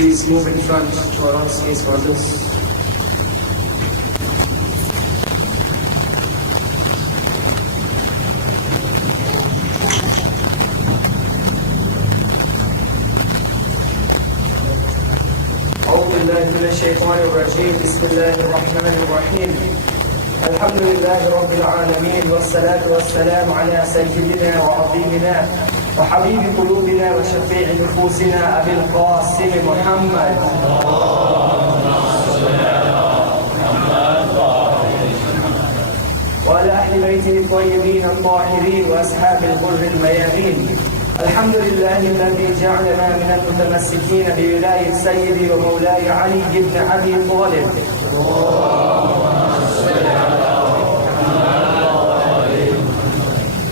Please move in front to allow space for this. أعوذ بالله من الشيطان الرجيم. بسم الله الرحمن الرحيم. الحمد لله رب العالمين، والصلاة والسلام على سيدنا وعظيمنا وحبيب قلوبنا وشفيع نفوسنا أبي القاسم محمد وعلى أهل بيته الطيبين الطاهرين وأصحاب الغر الميامين. الحمد لله الذي جعلنا من المتمسكين بولاية سيدي ومولاي علي بن أبي طالب.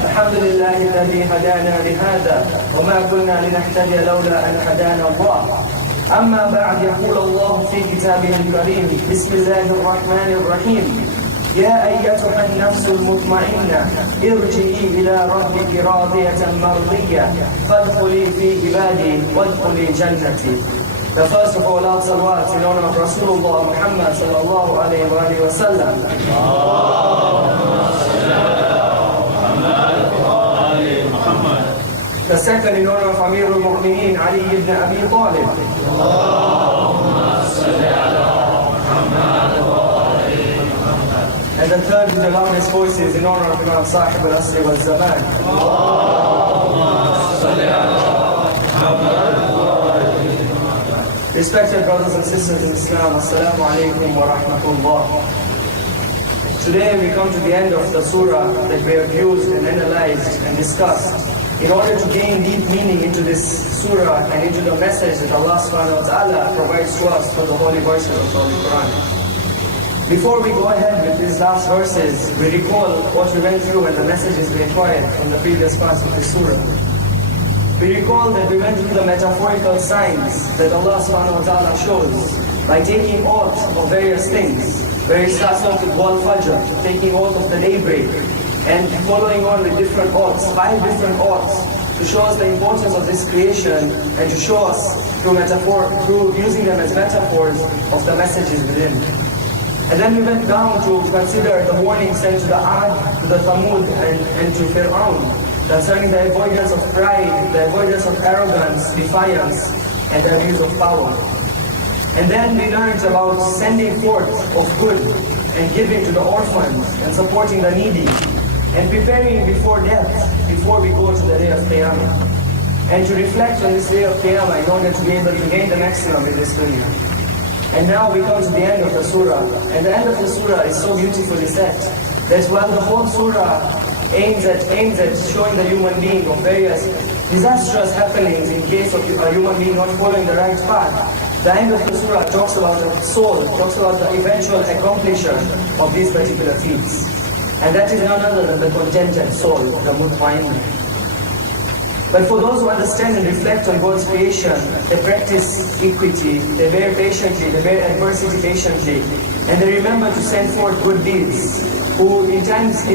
الحمد لله الذي هدانا لهذا وما كنا لنهتدي لولا أن هدانا الله. أما بعد، يقول الله في كتابه الكريم: بسم الله الرحمن الرحيم. يا أيتها النفس المطمئنة ارجعي إلى ربك راضية مرضية فادخلي في عبادي وادخلي جنتي. The first of all out salawats in honor of Rasulullah Muhammad sallallahu alayhi wa sallam. The second in honor of Amir al-Mu'mineen Ali ibn Abi Talib. And the third in the loudest voices in honor of Imam Sahib al-Asri wal-Zaman. Respected brothers and sisters in Islam, Assalamu alaikum wa rahmatullah. Today we come to the end of the surah that we have used and analyzed and discussed in order to gain deep meaning into this surah and into the message that Allah subhanahu wa ta'ala provides to us for the holy verses of the Holy Quran. Before we go ahead with these last verses, we recall what we went through and the messages we acquired from the previous parts of this surah. We recall that we went through the metaphorical signs that Allah subhanahu wa ta'ala shows by taking oath of various things, where He starts off with wal fajr, taking oath of the daybreak, and following on with different oaths, 5 different oaths, to show us the importance of this creation and to show us through using them as metaphors of the messages within. And then we went down to consider the warning sent to the Ad, to the Thamud, and to Fir'aun, concerning the avoidance of pride, the avoidance of arrogance, defiance, and the abuse of power. And then we learned about sending forth of good and giving to the orphans and supporting the needy and preparing before death, before we go to the day of Qiyamah. And to reflect on this day of Qiyamah in order to be able to gain the maximum in this dunya. And now we come to the end of the surah. And the end of the surah is so beautifully set that while the whole surah aims at showing the human being of various disastrous happenings in case of a human being not following the right path, the end of the surah talks about the soul, talks about the eventual accomplishment of these particular feats. And that is none other than the contented soul, the mutmainna. But for those who understand and reflect on God's creation, they practice equity, they bear patiently, they bear adversity patiently, and they remember to send forth good deeds, who in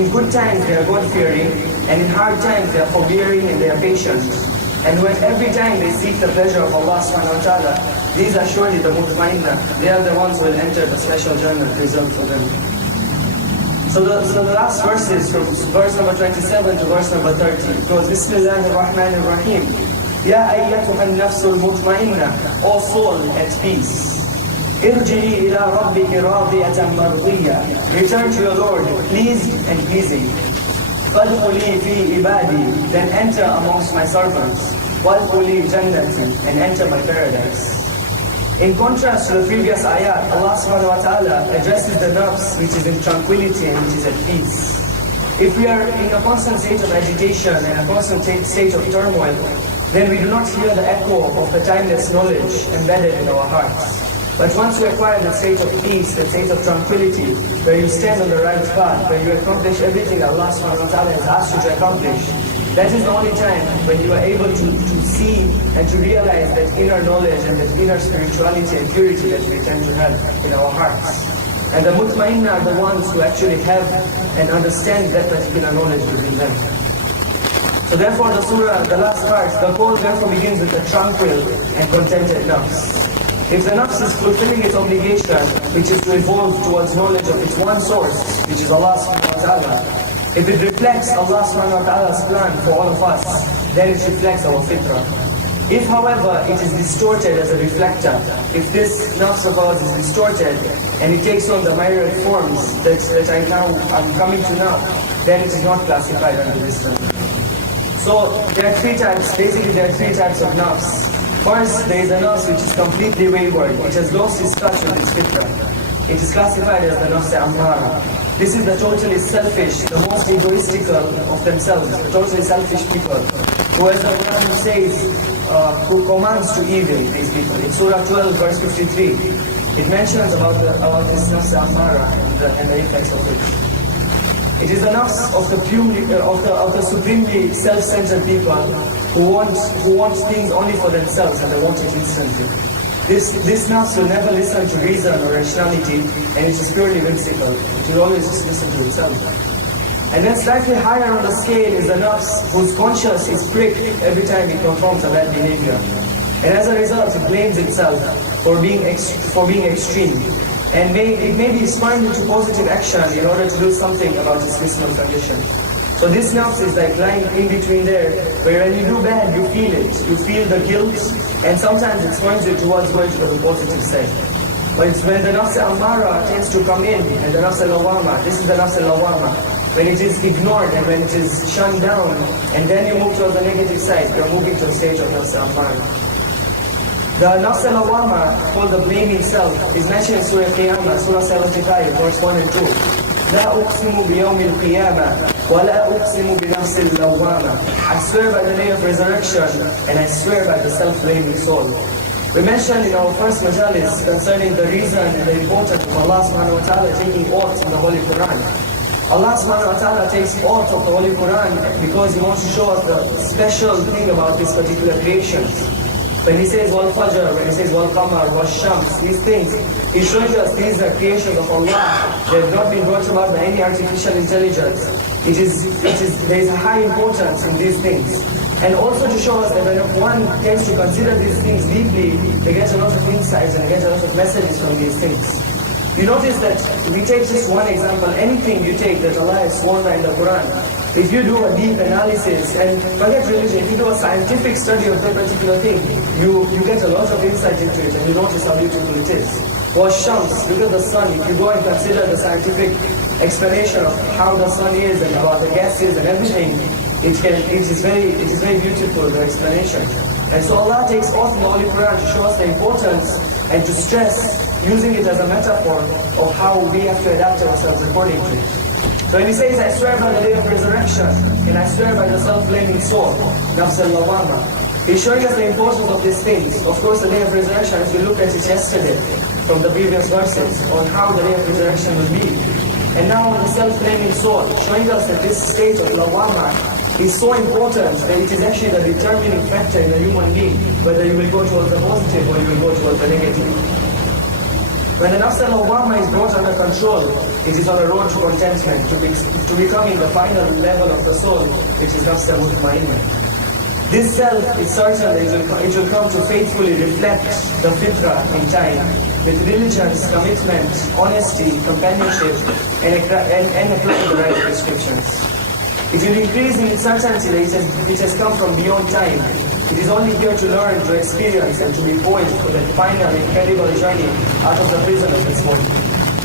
good times they are God-fearing, and in hard times they are forbearing and they are patient. And when every time they seek the pleasure of Allah subhanahu wa ta'ala, these are surely the mutmainna, they are the ones who will enter the special Jannah reserved for them. So the last verses, from verse number 27 to verse number 30, goes, Bismillahir Rahmanir Rahim. Ya ayyatuhan nafsul mutmainna, O soul at peace. Irji'i ila rabbiki radiyatan mardiyya. Return to your Lord, pleased and pleasing. Fadkhuli fi ibadi, then enter amongst my servants. Wadkhuli jannati, and enter my paradise. In contrast to the previous ayat, Allah subhanahu wa ta'ala addresses the nafs which is in tranquility and which is at peace. If we are in a constant state of agitation and a constant state of turmoil, then we do not hear the echo of the timeless knowledge embedded in our hearts. But once you acquire the state of peace, the state of tranquility, where you stand on the right path, where you accomplish everything that Allah subhanahu wa ta'ala has asked you to accomplish, that is the only time when you are able to see and to realize that inner knowledge and that inner spirituality and purity that we tend to have in our hearts. And the mutmainna are the ones who actually have and understand that particular knowledge within them. So therefore the surah, the last part, the whole therefore begins with the tranquil and contented nafs. If the nafs is fulfilling its obligation, which is to evolve towards knowledge of its one source, which is Allah subhanahu wa ta'ala, if it reflects Allah subhanahu wa ta'ala's plan for all of us, then it reflects our fitrah. If, however, it is distorted as a reflector, if this nafs of ours is distorted and it takes on the myriad forms that I'm coming to now, then it is not classified under this term. So there are three types, basically there are three types of nafs. First, there is a nafs which is completely wayward, it has lost its touch with its fitrah. It is classified as the nafs-e-ammara. This is the totally selfish, the most egoistical of themselves, the totally selfish people, who, as the Quran says, who commands to evil, these people. In Surah 12, verse 53, it mentions about this nafs-e-ammara and the effects of it. It is the nafs of the supremely self-centered people who want things only for themselves and they want it instantly. This nafs will never listen to reason or rationality, and it is purely whimsical. It will always just listen to itself. And then slightly higher on the scale is the nafs whose conscience is pricked every time it performs a bad behavior. And as a result, it blames itself for being extreme. And it may be spurned into positive action in order to do something about its dismal condition. So this nafs is like lying in between there, where when you do bad, you feel it. You feel the guilt, and sometimes it spurns you towards going to the positive side. But it's when the nafs-e-ammara tends to come in, and the nafs-e-lawwama, this is the nafs-e-lawwama, when it is ignored and when it is shunned down, and then you move towards the negative side, you're moving to a stage of nafs-e-ammara. The nafs-e-lawwama, called the blaming self, is mentioned in Surah Qiyamah, Surah 75, verse 1 and 2. لا أقسم بيوم القيامة ولا أقسم بنفس اللوامة. I swear by the day of resurrection and I swear by the self-blaming soul. We mentioned in our first majalis concerning the reason and the importance of Allah subhanahu wa ta'ala taking oath in the Holy Quran. Allah subhanahu wa ta'ala takes oath of the Holy Quran because He wants to show us the special thing about this particular creation. When He says wal fajr, when He says wal qamar, wal shams, these things, He's showing us these are creations of Allah. They have not been brought about by any artificial intelligence. There is a high importance in these things. And also to show us that when one tends to consider these things deeply, they get a lot of insights and they get a lot of messages from these things. You notice that we take just one example, anything you take that Allah has sworn by in the Quran, if you do a deep analysis, and forget religion, if you do a scientific study of that particular thing, you get a lot of insight into it and you notice how beautiful it is. Shams, look at the sun. If you go and consider the scientific explanation of how the sun is and about the gases and everything, it is very beautiful, the explanation. And so Allah takes oath in the Holy Quran to show us the importance and to stress using it as a metaphor of how we have to adapt ourselves according to it. So when He says, I swear by the day of resurrection and I swear by the self-blaming soul, nafs-e-lawwama, He's showing us the importance of these things. Of course, the day of resurrection, as we looked at it yesterday, from the previous verses, on how the day of resurrection will be. And now on the self-blaming soul, showing us that this state of lawwama is so important that it is actually the determining factor in the human being, whether you will go towards the positive or you will go towards the negative. When the nafs-e-lawwama is brought under control, it is on a road to contentment, to becoming the final level of the soul, which is nafs-e-mutmainnah. This self is certain that it will come to faithfully reflect the fitrah in time, with diligence, commitment, honesty, companionship, and applying the right prescriptions. It will increase in its certainty that it has come from beyond time. It is only here to learn, to experience, and to be poised for that final, incredible journey out of the prison of its body.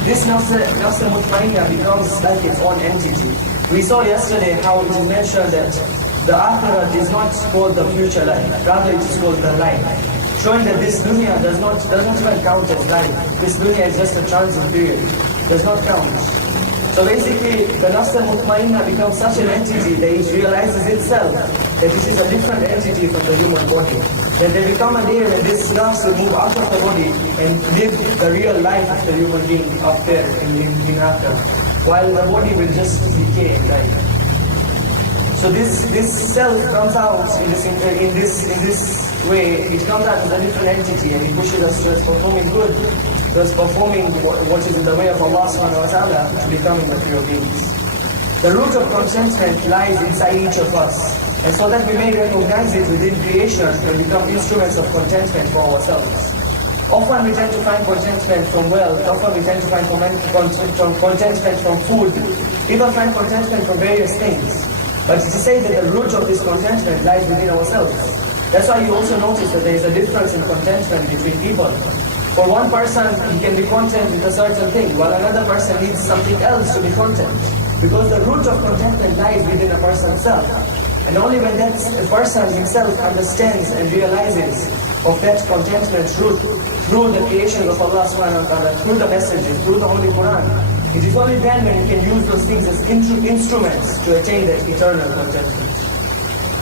This nafs-e-mutmainnah becomes like its own entity. We saw yesterday how it is mentioned that the akhirah is not called the future life, rather it is called the life. Showing that this dunya does not even count as life. This dunya is just a transit period, does not count. So basically, the nafs-e-mutmainnah becomes such an entity that it realizes itself that it is a different entity from the human body. That there become a day when this nafs will move out of the body and live the real life of the human being up there in akhirah, while the body will just decay and die. So this self comes out in this way. It comes out as a different entity, and it pushes us towards performing good, towards performing what is in the way of Allah subhanahu wa ta'ala, to becoming the pure beings. The root of contentment lies inside each of us, and so that we may recognize it within creation and become instruments of contentment for ourselves. Often we tend to find contentment from wealth, often we tend to find contentment from food. People find contentment from various things. But to say that the root of this contentment lies within ourselves. That's why you also notice that there is a difference in contentment between people. For one person, he can be content with a certain thing, while another person needs something else to be content. Because the root of contentment lies within a person's self. And only when that person himself understands and realizes of that contentment root through the creation of Allah subhanahu wa ta'ala, through the messages, through the Holy Quran, it is only then when you can use those things as instruments to attain that eternal contentment.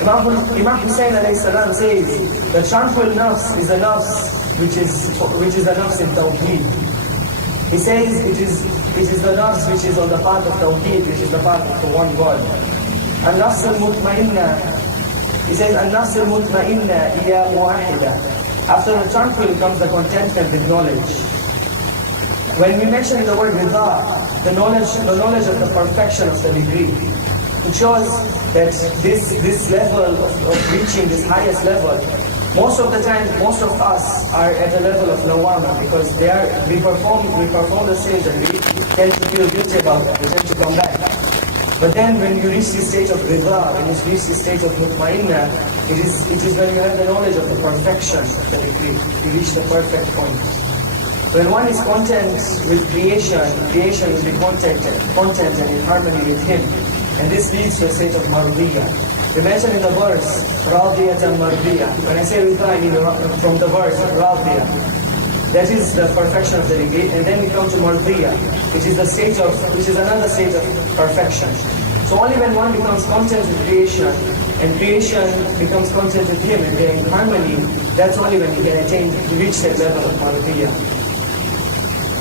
Imam Hussein alayhi salam says, the tranquil nafs is a nafs which is the nafs in Tawheed. He says it is the nafs which is on the path of Tawheed, which is the path of the one God. An-nafs al-mutma'inna, he says, An-nafs al-mutma'inna iya muwahida. After the tranquil comes the contentment with knowledge. When we mention the word rida, the knowledge of the perfection of the degree, it shows that this level of reaching this highest level, most of the time, most of us are at a level of lawama, because we perform the sins and we tend to feel guilty about it, we tend to come back. But then when you reach this stage of rida, when you reach this stage of mutma'inna, it is when you have the knowledge of the perfection of the degree. You reach the perfect point. When one is content with creation will be content and in harmony with him. And this leads to a state of mardiya. We mentioned in the verse, radiyat and mardiya. When I say rida, I mean from the verse, radiyah. That is the perfection of the degree. And then we come to mardiya, which is another state of perfection. So only when one becomes content with creation, and creation becomes content with him, and they are in harmony, that's only when you can reach that level of mardiya.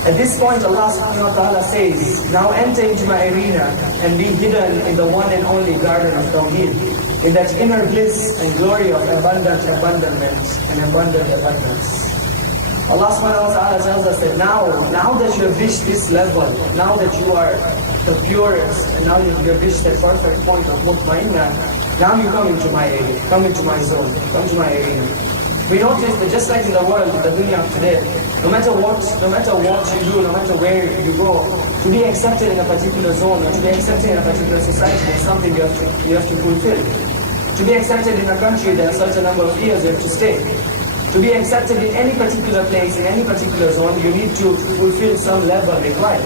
At this point, Allah subhanahu wa ta'ala says, now enter into my arena and be hidden in the one and only garden of Tawheed, in that inner bliss and glory of abundant abandonment and abundant abundance. Allah subhanahu wa ta'ala tells us that now that you have reached this level, now that you are the purest, and now you have reached that perfect point of mutma'inna, now you come into my area, come into my zone, come to my arena. We notice that just like in the world, in the dunya of today, no matter what you do, no matter where you go, to be accepted in a particular zone or to be accepted in a particular society is something you have to fulfill. To be accepted in a country, there are a certain number of years you have to stay. To be accepted in any particular place, in any particular zone, you need to fulfill some level required.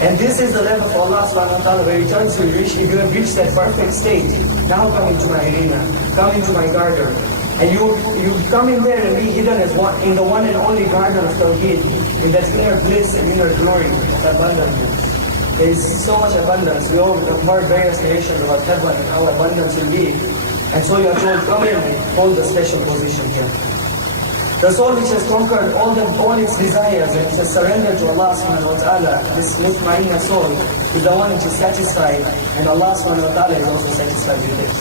And this is the level of Allah subhanahu wa ta'ala where He tells you, if you have reached that perfect state, now come into my arena, come into my garden. And you come in there and be hidden as one in the one and only garden of Tawheed, in that inner bliss and inner glory of abundance. There is so much abundance. We all have heard various narrations about heaven and how abundance will be. And so you are told, come in and hold the special position here. The soul which has conquered all its desires and has surrendered to Allah subhanahu wa ta'ala, this mutma'inna soul, is the one which is satisfied, and Allah subhanahu wa ta'ala is also satisfied with it.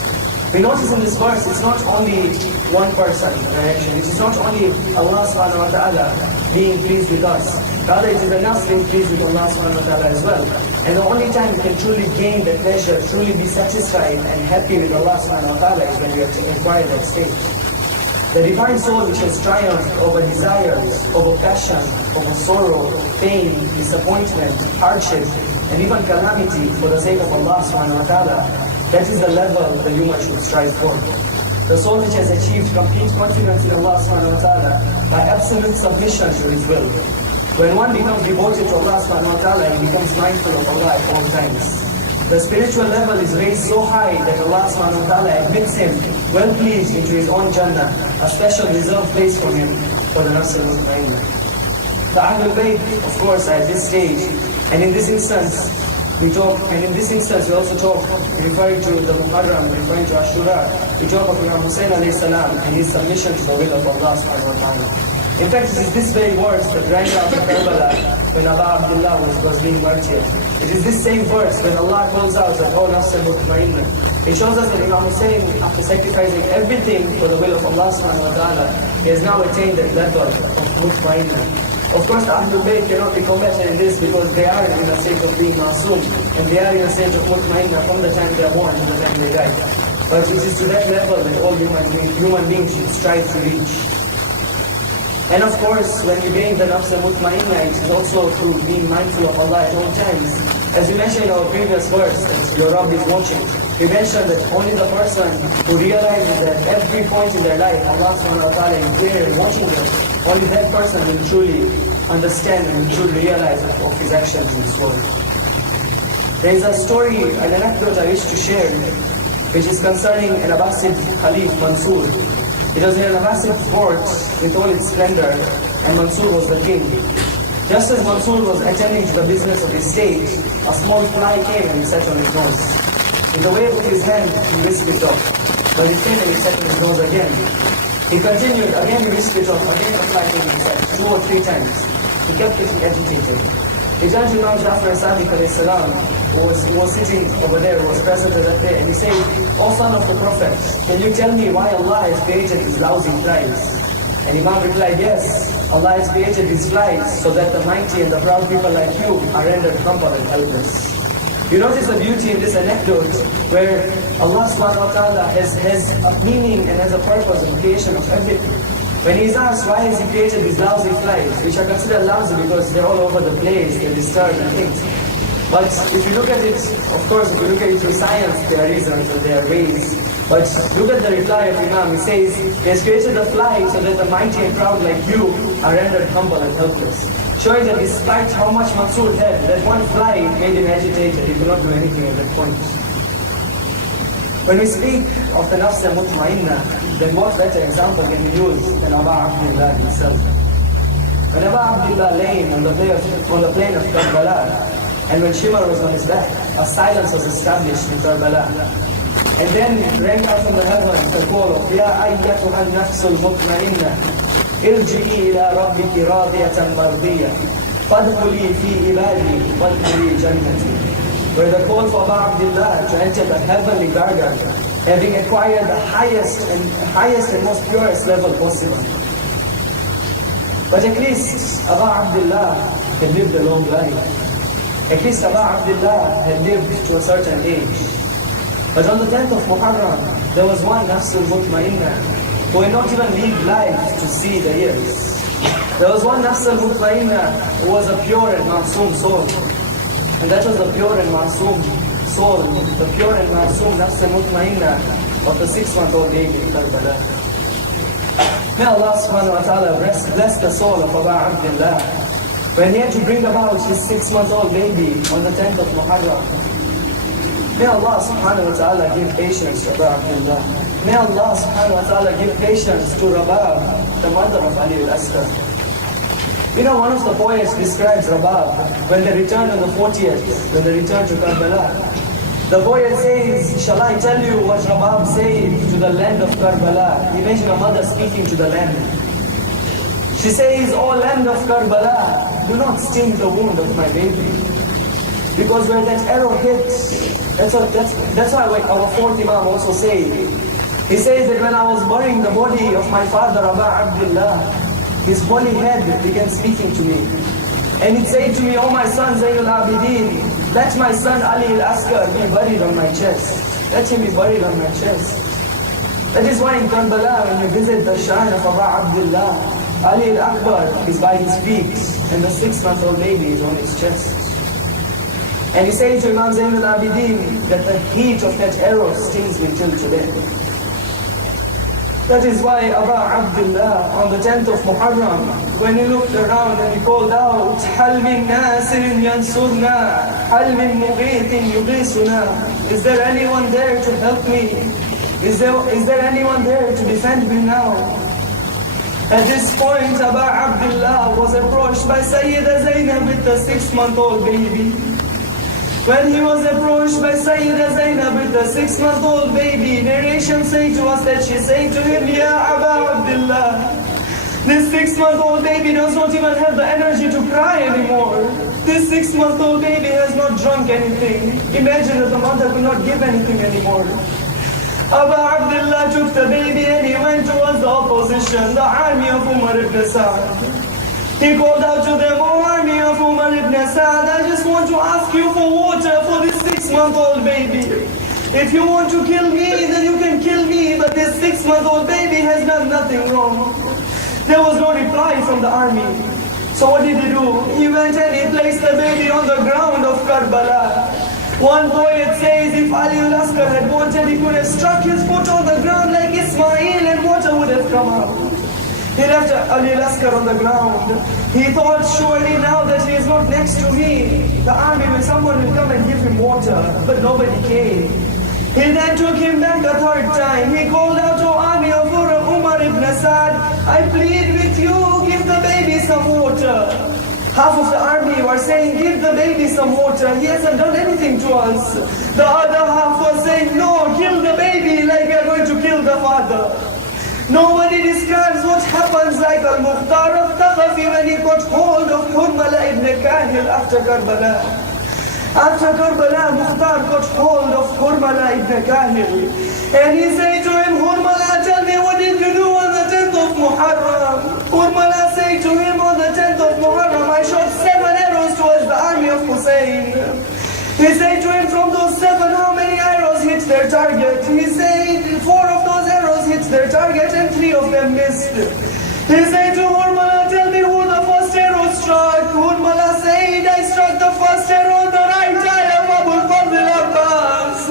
We notice in this verse, it's not only one person direction. It is not only Allah subhanahu wa ta'ala being pleased with us. Rather, it is enough being pleased with Allah subhanahu wa ta'ala as well. And the only time we can truly gain that pleasure, truly be satisfied and happy with Allah subhanahu wa ta'ala is when we have to acquire that state. The divine soul which has triumphed over desires, over passion, over sorrow, pain, disappointment, hardship, and even calamity for the sake of Allah subhanahu wa ta'ala, that is the level the human should strive for. The soul which has achieved complete confidence in Allah subhanahu wa ta'ala by absolute submission to His will. When one becomes devoted to Allah subhanahu wa ta'ala, he becomes mindful of Allah at all times. The spiritual level is raised so high that Allah subhanahu wa ta'ala admits him well pleased into His own Jannah, a special reserved place for him for the Nafs al-Mutmainnah. The Ahlul Bayt, of course, are at this stage, and in this instance, we also talk, referring to the Muharram, referring to Ashura, we talk of Imam Hussein alayhi salam and his submission to the will of Allah subhanahu wa ta'ala. In fact, it is this very words that rang out in Karbala when Abu Abdullah was being martyred. It is this same verse when Allah calls out that, oh Nafs al-Mutmainnah. It shows us that Imam Hussein, after sacrificing everything for the will of Allah subhanahu wa ta'ala, he has now attained that level of Mutmainnah. Of course, the Ahlul Bayt cannot be combated in this because they are in a state of being masoom, and they are in a state of mutmainnah from the time they are born to the time they die. But it is to that level that all human beings should strive to reach. And of course, when we gain the nafs al-mutma'inna, it is also through being mindful of Allah at all times. As we mentioned in our previous verse, that your Rabb is watching. We mentioned that only the person who realizes that every point in their life, Allah subhanahu wa ta'ala is there and watching them, only that person will truly understand and will truly realize of his actions in this world. There is a story, an anecdote I wish to share, which is concerning an Abbasid Khalif, Mansur. It was in an Abbasid fort with all its splendor, and Mansur was the king. Just as Mansur was attending to the business of his state, a small fly came and it sat on his nose. With a wave of his hand, he whisked it off. But it came and it sat on his nose again. He continued, again he whisked it off, again the fly came and it sat 2 or 3 times. He kept getting agitated. He turned to Imam Ja'far as-Sadiq alayhi salam, who was sitting over there, who was present at that day, and he said, "O son of the Prophet, can you tell me why Allah has created these lousy flies?" And Imam replied, "Yes, Allah has created these flies so that the mighty and the proud people like you are rendered humble and helpless." You notice the beauty in this anecdote where Allah subhanahu wa ta'ala has a meaning and has a purpose in creation of everything. When he's asked why has he created these lousy flies, which are considered lousy because they're all over the place, they disturb and things. But if you look at it, of course, if you look at it through science, there are reasons and there are ways. But look at the reply of Imam. He says, he has created the fly so that the mighty and proud like you are rendered humble and helpless. Showing that despite how much Mansur had, that one fly made him agitated. He could not do anything at that point. When we speak of the nafs al-mutma'inna, then what better example can we use than Abu Abdullah himself? When Abu Abdullah lay on the plain of Karbala, and when Shimar was on his back, a silence was established in Karbala. And then rang out from the heavens the call of Ya ayyatuha an-nafsul mutma'inna irji'i ila rabbiki radiyatan mardiyya fadkhuli fi ibadi wadkhuli jannati. Where the call for Abu Abdullah to enter the heavenly garden, having acquired the highest and most purest level possible. But at least Abu Abdullah had lived a long life. At least Abu Abdullah had lived to a certain age. But on the 10th of Muharram, there was one nafsul mutma'inna who had not even lived life to see the years. There was one nafsul mutma'inna who was a pure and masoom soul. And that was the pure and masoom soul, the pure and masoom nafsul mutma'inna of the 6-month-old baby in Karbala. May Allah subhanahu wa ta'ala bless the soul of Abu Abdullah when he had to bring about his 6-month-old baby on the 10th of Muharram. May Allah subhanahu wa ta'ala give patience to Abu Abdullah. May Allah subhanahu wa ta'ala give patience to Rabab, the mother of Ali al-Asghar. You know, one of the poets describes Rabab when they returned on the 40th, when they returned to Karbala. The poet says, "Shall I tell you what Rabab said to the land of Karbala?" Imagine a mother speaking to the land. She says, "O land of Karbala, do not sting the wound of my baby. Because where that arrow hits, that's why our fourth Imam also said. He says that when I was burying the body of my father, Abu Abdullah, his holy head began speaking to me. And it said to me, "O my son Zainul Abidin, let my son Ali al-Asghar be buried on my chest. Let him be buried on my chest." That is why in Karbala, when we visit the shrine of Abu Abdullah, Ali al-Akbar is by his feet, and the 6-month-old baby is on his chest. And he said to Imam Zainul Abidin that the heat of that arrow stings me till today. That is why Abu Abdullah on the 10th of Muharram, when he looked around and he called out, "Hal min nasirin yansurna, hal min mughitin yughisuna." Is there anyone there to help me? Is there anyone there to defend me now? At this point, Abu Abdullah was approached by Sayyida Zainab with the 6-month-old baby. When he was approached by Sayyida Zainab with the 6-month-old baby, narration say to us that she said to him, "Ya Abu Abdullah, this 6-month-old baby does not even have the energy to cry anymore. This 6-month-old baby has not drunk anything." Imagine that the mother could not give anything anymore. Abu Abdullah took the baby and he went towards the opposition, the army of Umar ibn Sa'd. He called out to them, "O army of Umar ibn Sa'd, I just want to ask you for water for this 6-month-old baby. If you want to kill me, then you can kill me, but this 6-month-old baby has done nothing wrong." There was no reply from the army. So what did he do? He went and he placed the baby on the ground of Karbala. One poet says if Ali al-Askar had wanted, he could have struck his foot on the ground like Ismail and water would have come out. He left Ali al-Askar on the ground. He thought, surely now that he is not next to me, the army someone will come and give him water. But nobody came. He then took him back a third time. He called out to army of Umar ibn Asad, I plead with you, give the baby some water. Half of the army were saying, give the baby some water. He hasn't done anything to us. The other half was saying, no, kill the baby like we are going to kill the father. Nobody describes what happens like Al-Mukhtar al-Thaqafi when he got hold of Hurmala ibn Kahil after Karbala. After Karbala, Mukhtar got hold of Hurmala ibn Kahil. And he said to him, Hurmala, tell me what did you do on the 10th of Muharram? Hurmala said to him, on the 10th of Muharram, I shot 7 arrows towards the army of Hussein. He said to him, from those 7, how many arrows hit their target? He said, 4 of those arrows hit their target and 3 of them missed. He said to Hurmala, tell me who the first arrow struck. Hurmala said, I struck the first arrow on the right eye of Abul Fadl Abbas.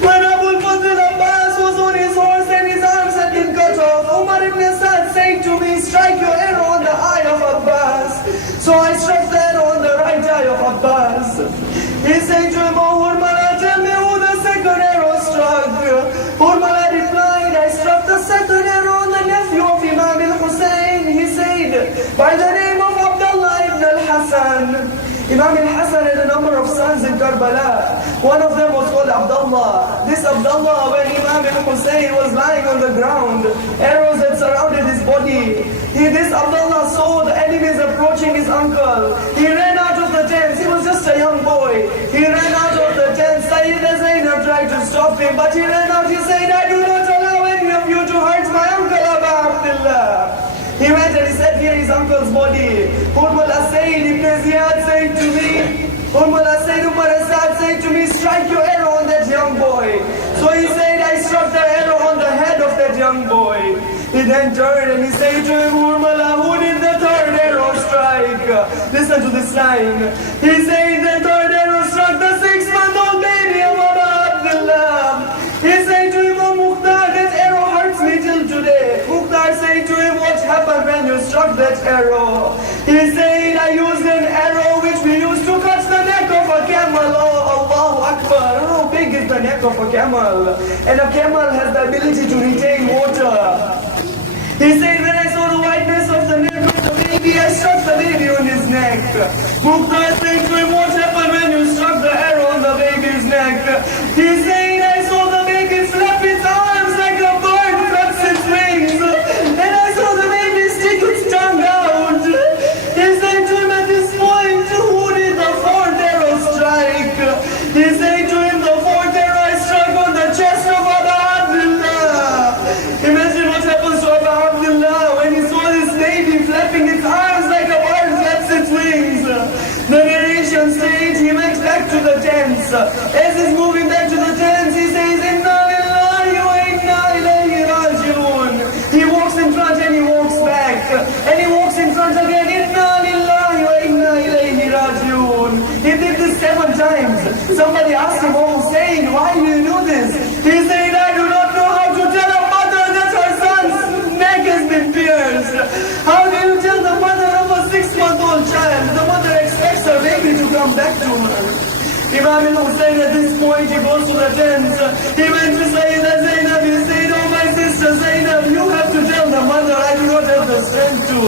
When Abul Fadl Abbas was on his horse and his arms had been cut off, Umar ibn Asad said to me, strike your arrow on the eye of Abbas. So I struck the arrow on the right eye of Abbas. He said to him, oh Hurmala, tell me who the second arrow struck. Hurmala replied, I struck the second arrow on the nephew of Imam al-Hussein. He said, by the name of Abdullah ibn al-Hassan. Imam al-Hassan had a number of sons in Karbala. One of them was called Abdullah. This Abdullah, when Imam al-Hussein was lying on the ground, arrows had surrounded his body. This Abdullah saw the enemies approaching his uncle. He ran out of the tents. He was just a young boy. He ran out of the tent. Sayyidah Zainab tried to stop him, but he ran out. He said, I do not allow any of you to hurt my uncle Abu Abdullah. He went and he sat near his uncle's body. Hurmala said, Ibn Ziyad said to me, Hurmala said, Umar Asad said to me, strike your arrow on that young boy. So he said, I struck the arrow on the head of that young boy. He then turned and he said to him, Hurmala, who did the third arrow strike? Listen to this line. He said, the third arrow struck the 6-month-old baby of Abu Abdullah. He said to him, oh Mukhtar, that arrow hurts me till today. Mukhtar said to him, what happened when you struck that arrow? He said, I used an arrow which we used to cut the neck of a camel. Oh, Allahu Akbar. How big is the neck of a camel? And a camel has the ability to retain water. He said, when I saw the whiteness of the neck of the baby, I struck the baby on his neck. Mukhtar said to him, what happened when you struck the arrow on the baby's neck? He said, I saw the baby flap its arms like a bird flaps its wings. And I saw the baby stick its tongue out. He said to him, at this point, who did the 4th arrow strike? He said to him, the 4th arrow I struck on the chest of Abu Abdullah. Imagine what happens to Abu Abdullah when he saw this baby flapping its arms like a bird flaps its wings. The narration states he went back to the tents. As he's moving back to the tents, he says, Inna lillahi wa inna ilayhi raji'un. He walks in front and he walks back. And he walks in front again, Inna lillahi wa inna ilayhi raji'un. He did this 7 times. Somebody asked him, oh Hussein, why do you do this? He said, I do not know how to tell a mother that her son's neck has been pierced. How do you tell the mother of a 6-month-old child? The mother expects her baby to come back to her. Imam al-Hussein at this point, he goes to the tents. He went to Sayyidah Zainab. He said, oh my sister Zainab, you have to tell the mother, I do not have the strength to.